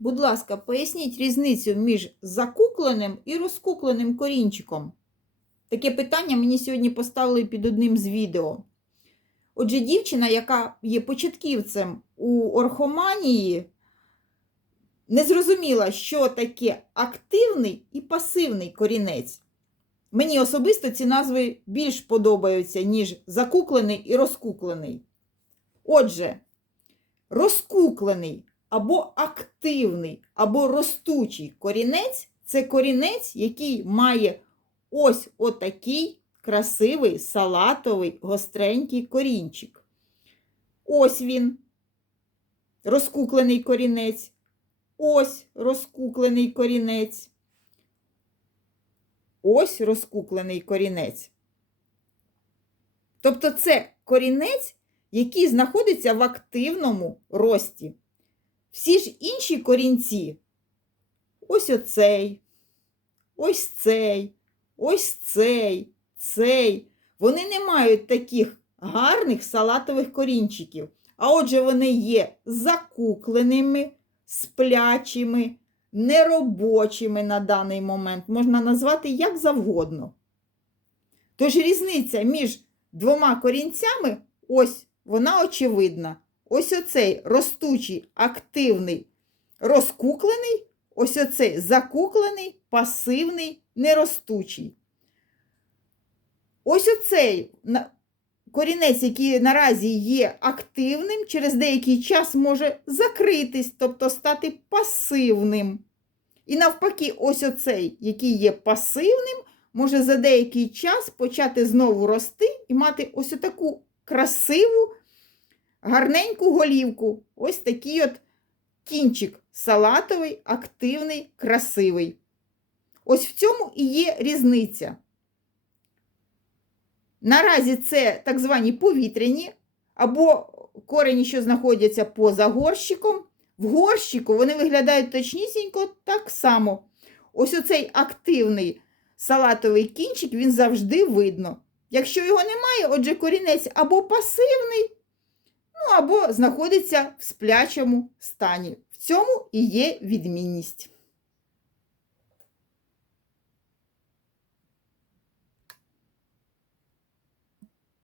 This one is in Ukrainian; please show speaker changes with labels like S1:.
S1: Будь ласка, поясніть різницю між закукленим і розкукленим корінчиком. Таке питання мені сьогодні поставили під одним з відео. Отже, дівчина, яка є початківцем у орхоманії, не зрозуміла, що таке активний і пасивний корінець. Мені особисто ці назви більш подобаються, ніж закуклений і розкуклений. Отже, розкуклений або активний, або ростучий корінець це корінець, який має ось отакий красивий салатовий гостренький корінчик. Ось він, розкуклений корінець. Ось розкуклений корінець. Ось розкуклений корінець. Тобто це корінець, який знаходиться в активному рості. Всі ж інші корінці, ось оцей, ось цей, ось цей, цей, вони не мають таких гарних салатових корінчиків. А отже, вони є закукленими, сплячими, неробочими на даний момент. Можна назвати як завгодно. Тож різниця між двома корінцями, ось вона очевидна. Ось оцей ростучий, активний, розкуклений, ось оцей закуклений, пасивний, неростучий. Ось оцей корінець, який наразі є активним, через деякий час може закритись, тобто стати пасивним. І навпаки, ось оцей, який є пасивним, може за деякий час почати знову рости і мати ось таку красиву, гарненьку голівку. Ось такий от кінчик салатовий, активний, красивий. Ось в цьому і є різниця. Наразі це так звані повітряні або корені, що знаходяться поза горщиком. В горщику вони виглядають точнісінько так само. Ось оцей активний салатовий кінчик, він завжди видно. Якщо його немає, отже, корінець або пасивний, ну або знаходиться в сплячому стані. В цьому і є відмінність.